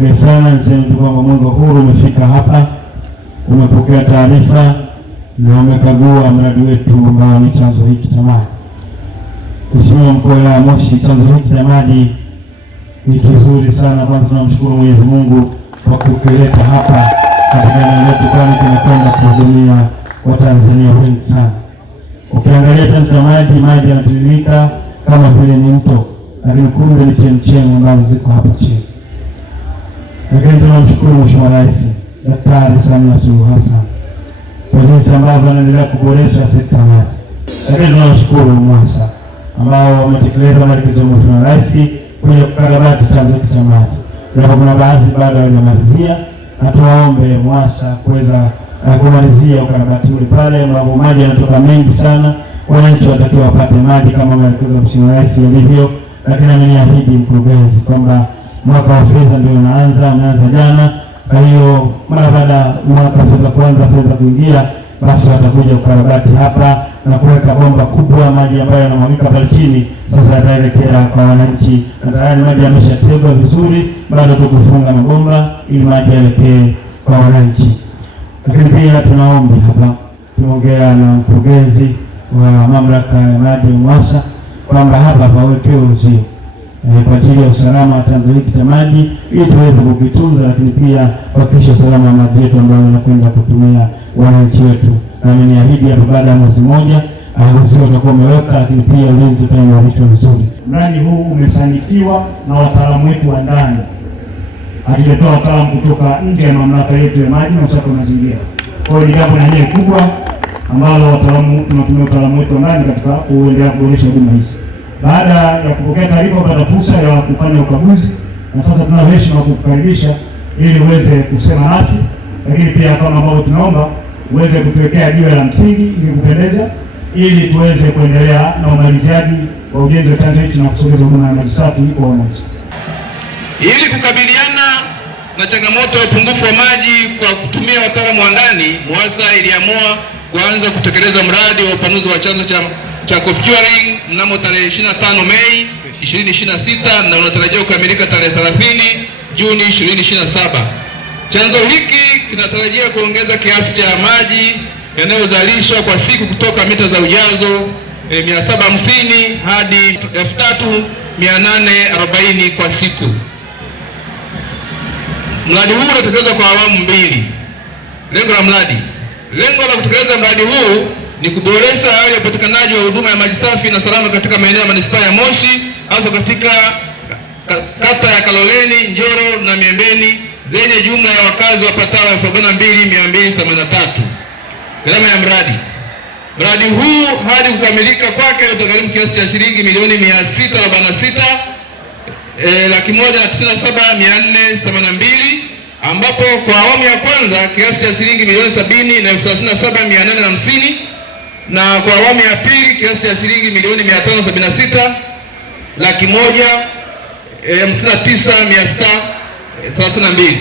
pekee sana niseme tu kwamba Mwenge Huru umefika hapa, umepokea taarifa na umekagua mradi wetu ambao ni chanzo hiki cha maji. Mheshimiwa Mkuu wa Wilaya ya Moshi, chanzo hiki cha maji ni kizuri sana. Kwanza tunamshukuru Mwenyezi Mungu kwa kukileta hapa katika eneo letu, kwani tunakwenda kuhudumia Watanzania wengi sana. Ukiangalia chanzo cha maji yanatiririka kama vile ni mto, lakini kumbe ni chemchemi ambazo ziko hapa chini. Lakini tunamshukuru Mheshimiwa Rais Daktari Samia Suluhu Hassan kwa jinsi ambavyo anaendelea kuboresha sekta ya maji. Lakini tunamshukuru MWASA ambao wametekeleza maagizo ya Mheshimiwa Rais kuja kukarabati chanzo hiki cha maji. Ndipo kuna baadhi bado hawajamalizia, na tuwaombe MWASA kuweza kumalizia ukarabati ule pale ambapo maji yanatoka mengi sana. Wananchi watakiwa wapate maji kama maelekezo ya Mheshimiwa Rais yalivyo. Lakini ameniahidi mkurugenzi kwamba mwaka wa fedha ndio unaanza jana. Kwa hiyo mara baada ya mwaka fedha kuanza, fedha kuingia, basi watakuja kukarabati hapa na kuweka bomba kubwa. Maji ambayo yanamwagika pale chini sasa yataelekea kwa wananchi, na tayari maji yameshategwa vizuri, bado tu kufunga mabomba ili maji yaelekee kwa wananchi. Lakini pia tunaomba hapa, tumeongea na mkurugenzi wa mamlaka ya maji MWASA kwamba hapa pawekewe uzio kwa ajili ya usalama wa chanzo hiki cha maji ili tuweze kukitunza, lakini pia kuhakikisha usalama wa maji yetu ambayo yanakwenda kutumia wananchi wetu. Na ameniahidi hapo baada ya mwezi mmoja uzio utakuwa umeweka, lakini pia ulinzi utaimarishwa vizuri. Mradi huu umesanifiwa na wataalamu wetu wa ndani, hatujatoa wataalamu kutoka nje ya mamlaka yetu ya maji na usafi wa mazingira. Kwa hiyo ni jambo lenyewe kubwa ambalo tunatumia wataalamu wetu wa ndani katika kuendelea kuboresha huduma hizi. Baada ya kupokea taarifa, upata fursa ya kufanya ukaguzi, na sasa tuna heshima kukukaribisha ili uweze kusema nasi, lakini pia kama ambavyo tunaomba uweze kutuwekea jiwe la msingi ili kupendeza, ili tuweze kuendelea na umaliziaji wa ujenzi wa chanzo hichi na kusogeza huduma ya maji safi kwa wananchi. Ili kukabiliana na changamoto ya upungufu wa maji kwa kutumia wataalamu wa ndani, MWASA iliamua kuanza kutekeleza mradi wa upanuzi wa chanzo cha Coffee Curing mnamo tarehe 25 Mei 2026 na unatarajiwa kukamilika tarehe 30 Juni 2027. Chanzo hiki kinatarajia kuongeza kiasi cha maji yanayozalishwa kwa siku kutoka mita za ujazo 750 hadi 3840 kwa siku. Mradi huu unatekelezwa kwa awamu mbili. Lengo la kutekeleza mradi huu ni kuboresha hali ya upatikanaji wa huduma ya maji safi na salama katika maeneo ya manispaa ya Moshi, hasa katika kata ya Kaloleni, Njoro na Miembeni zenye jumla ya wakazi wapatao 42,283. Gharama ya mradi huu hadi kukamilika kwake utagharimu kiasi cha shilingi milioni 646,197,482, ambapo kwa awamu ya kwanza kiasi cha shilingi milioni 70,37,850 na kwa awamu ya pili kiasi cha shilingi milioni 576,159,632.